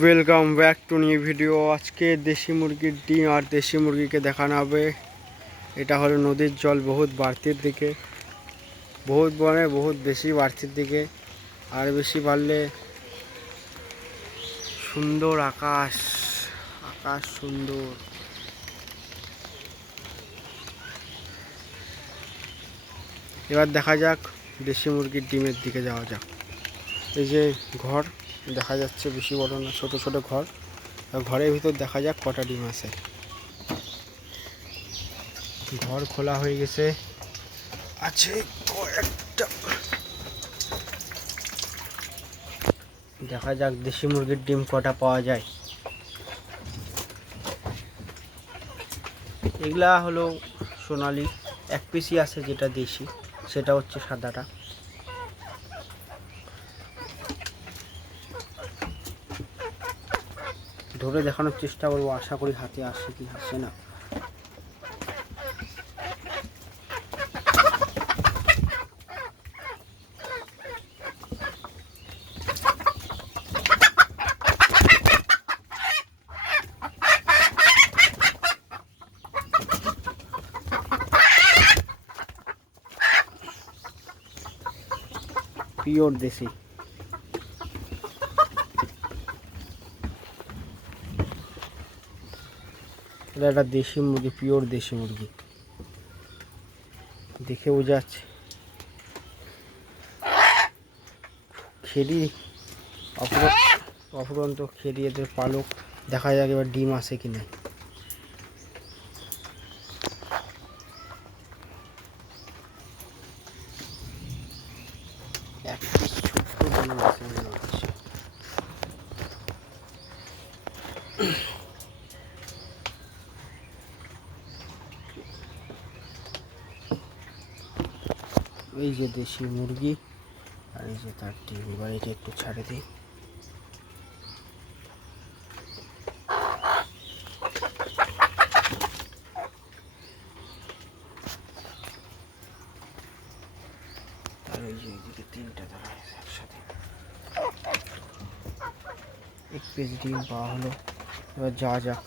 Welcome back to new video. আজকে দেশি মুরগির ডিম আর দেশি মুরগিকে দেখানো হবে। এটা হলো নদীর জল বহুত বাড়তির দিকে, বহুত বেশি বাড়তির দিকে। আর বেশি বাড়লে সুন্দর আকাশ সুন্দর। এবার দেখা যাক দেশি মুরগির ডিমের দিকে যাওয়া যাক। এই যে ঘর দেখা যাচ্ছে, বেশি বড় না, ছোট ছোট ঘর। ঘরের ভিতর দেখা যাক কটা ডিম আছে। ঘর খোলা হয়ে গেছে, আছে কয়েকটা। দেখা যাক দেশি মুরগির ডিম কটা পাওয়া যায়। এগুলা হলো সোনালি, এক পিসই আছে যেটা দেশি, সেটা হচ্ছে সাদাটা। ধরে দেখানোর চেষ্টা করবো, আশা করি হাতে আসে কি আসে না। পিওর দেশি, এটা একটা দেশি মুরগি, পিওর দেশি মুরগি, দেখে বোঝা যাচ্ছে। খেরি অফুরন্ত খেরি, এদের পালক। দেখা যাক এবার ডিম আসে কি না। এক পিস ছোট্ট ডিম আছে মনে হচ্ছে। এই যে দেশি মুরগি, আর এই যে তার ডিম। এবার এটা একটু ছাড়ে দিই। আর এই যে এইদিকে তিনটা ধরা আছে একসাথে। এক পিস ডিম পাওয়া হলো, এবার যাওয়া যাক।